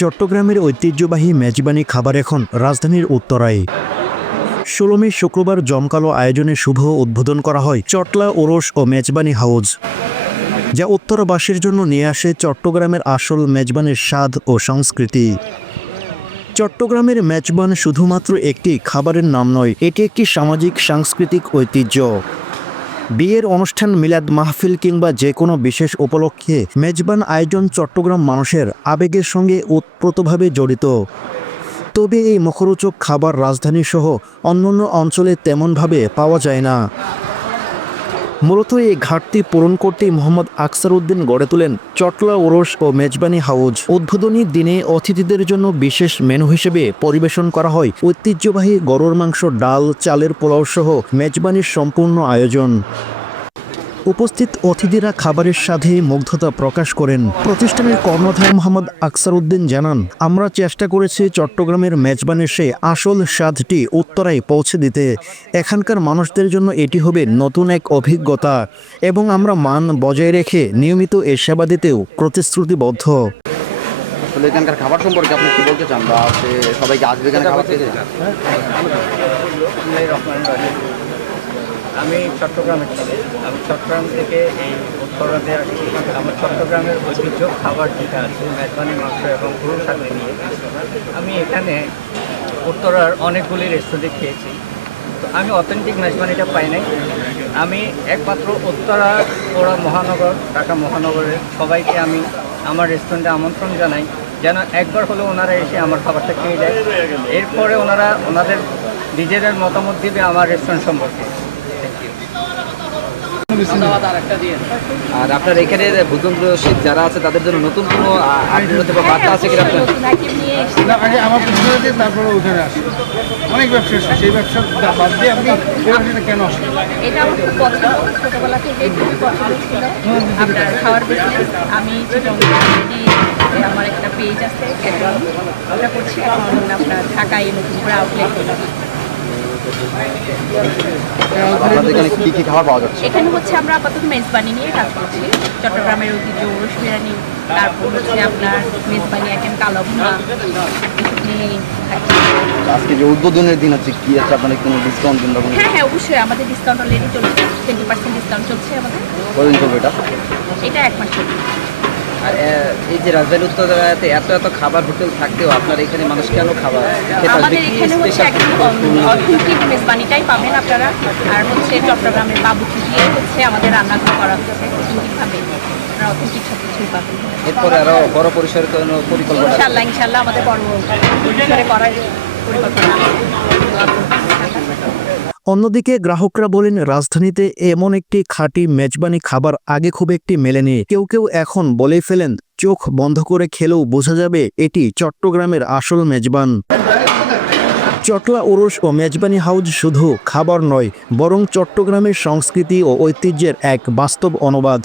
চট্টগ্রামের ঐতিহ্যবাহী মেজবানি খাবার এখন রাজধানীর উত্তরায়। ১৬ মে শুক্রবার জমকালো আয়োজনে শুভ উদ্বোধন করা হয় চটলা ওরস ও মেজবানি হাউজ, যা উত্তরাবাসীর জন্য নিয়ে আসে চট্টগ্রামের আসল মেজবানের স্বাদ ও সংস্কৃতি। চট্টগ্রামের মেজবান শুধুমাত্র একটি খাবারের নাম নয়, এটি একটি সামাজিক সাংস্কৃতিক ঐতিহ্য। বিয়ের অনুষ্ঠান, মিলাদ মাহফিল কিংবা যে কোনো বিশেষ উপলক্ষে মেজবান আয়োজন চট্টগ্রাম মানুষের আবেগের সঙ্গে ওতপ্রোতভাবে জড়িত। তবে এই মুখরোচক খাবার রাজধানীসহ অন্যান্য অঞ্চলে তেমনভাবে পাওয়া যায় না। মূলত এই ঘাটতি পূরণ করতেই মোহাম্মদ আকসার উদ্দিন গড়ে তোলেন চটলা ওরস ও মেজবানি হাউজ। উদ্বোধনী দিনে অতিথিদের জন্য বিশেষ মেনু হিসেবে পরিবেশন করা হয় ঐতিহ্যবাহী গরুর মাংস, ডাল, চালের পোলাও সহ মেজবানির সম্পূর্ণ আয়োজন। উপস্থিত অতিথিরা খাবারের স্বাদে মুগ্ধতা প্রকাশ করেন। প্রতিষ্ঠানের কর্ণধার মোহাম্মদ আকসার উদ্দিন জানান, আমরা চেষ্টা করেছি চট্টগ্রামের মেজবানের সেই আসল স্বাদটি উত্তরায় পৌঁছে দিতে। এখানকার মানুষদের জন্য এটি হবে নতুন এক অভিজ্ঞতা এবং আমরা মান বজায় রেখে নিয়মিত এ সেবা দিতেও প্রতিশ্রুতিবদ্ধ। আসলে এখানকার খাবার সম্পর্কে আপনি কি বলতে চান, বা সবাইকে আসবে এখানে খাবার খেতে? আমি চট্টগ্রামের ছেলে। আমি চট্টগ্রাম থেকে এই উত্তরাতে আসছি। আমার চট্টগ্রামের ঐতিহ্য খাবার যেটা আছে মেজবানি মাংস এবং গরুর সাথে নিয়ে আমি এখানে উত্তরার অনেকগুলি রেস্টুরেন্টে খেয়েছি। তো আমি অথেন্টিক মেজবানিটা পাই নাই। আমি একমাত্র উত্তরা ওরা মহানগর, ঢাকা মহানগরের সবাইকে আমি আমার রেস্টুরেন্টে আমন্ত্রণ জানাই যেন একবার হলেও ওনারা এসে আমার খাবারটা খেয়ে যায়। এরপরে ওনারা ওনাদের নিজেদের মতামত দিবে আমার রেস্টুরেন্ট সম্পর্কে। আর আপনার এখানে ভূতন্ত্র শীত যারা আছে তাদের জন্য নতুন কোনো বার্তা আছে কি আপনার? আমার পিছনে তারপরে ওখানে আসে অনেক ব্যবসা আছে, সেই ব্যবসা বাদ দিয়ে আপনি এই ব্যবসাটা কেন আসেন? এটা আমার খুব পছন্দ, ছোটোবেলা থেকে খুবই পছন্দ ছিল আপনার খাওয়ার বিজনেস। আমি অলরেডি আমার একটা পেজ আছে, ওটা করছি। এখন আপনার ঢাকায় নতুন করে আউটলেট করলাম। কি কি খাবার পাওয়া যাচ্ছে এখানে হচ্ছে আমরা আপাতত মেজবানি নিয়ে কাজ করছি। চট্টগ্রামের ঐতিহ্য ওরস বিরিয়ানি, তারপর হচ্ছে আপনার মেজবানি আইটেম কালো ভুনা নিয়ে থাকছি। আজকে যে উদ্বোধনের দিন আছে, কি আছে আপনাদের কোনো ডিসকাউন্ট কিংবা? হ্যাঁ অবশ্যই আমাদের ডিসকাউন্ট অলরেডি চলছে, 20% ডিসকাউন্ট চলছে আমাদের। কতদিন চলবে এটা? এটা 1 মাস চলবে। আর এই যে রাজধানী উত্তরাতে এত এত খাবার হোটেল থাকতেও আপনার এখানে মানুষ কেন খাবার খেতে আসবে? আমাদের এখানে হচ্ছে একদম অথেন্টিক মেজবানিটাই পাবেন আপনারা। আর হচ্ছে চট্টগ্রামের বাবুচি দিয়ে হচ্ছে আমাদের রান্নাঘর করা হচ্ছে অথেন্টিকভাবে, আপনারা অথেন্টিক সব কিছুই পাবেন। এরপরে আরো বড় পরিসরে কোনো পরিকল্পনা? ইনশাল্লাহ আমাদের বড় পরিসরে করার পরিকল্পনা আছে। অন্যদিকে গ্রাহকরা বলেন, রাজধানীতে এমন একটি খাঁটি মেজবানি খাবার আগে খুব একটি মেলেনি। কেউ কেউ এখন বলেই ফেলেন, চোখ বন্ধ করে খেলেও বোঝা যাবে এটি চট্টগ্রামের আসল মেজবান। চটলা ওরস ও মেজবানি হাউজ শুধু খাবার নয়, বরং চট্টগ্রামের সংস্কৃতি ও ঐতিহ্যের এক বাস্তব অনুবাদ।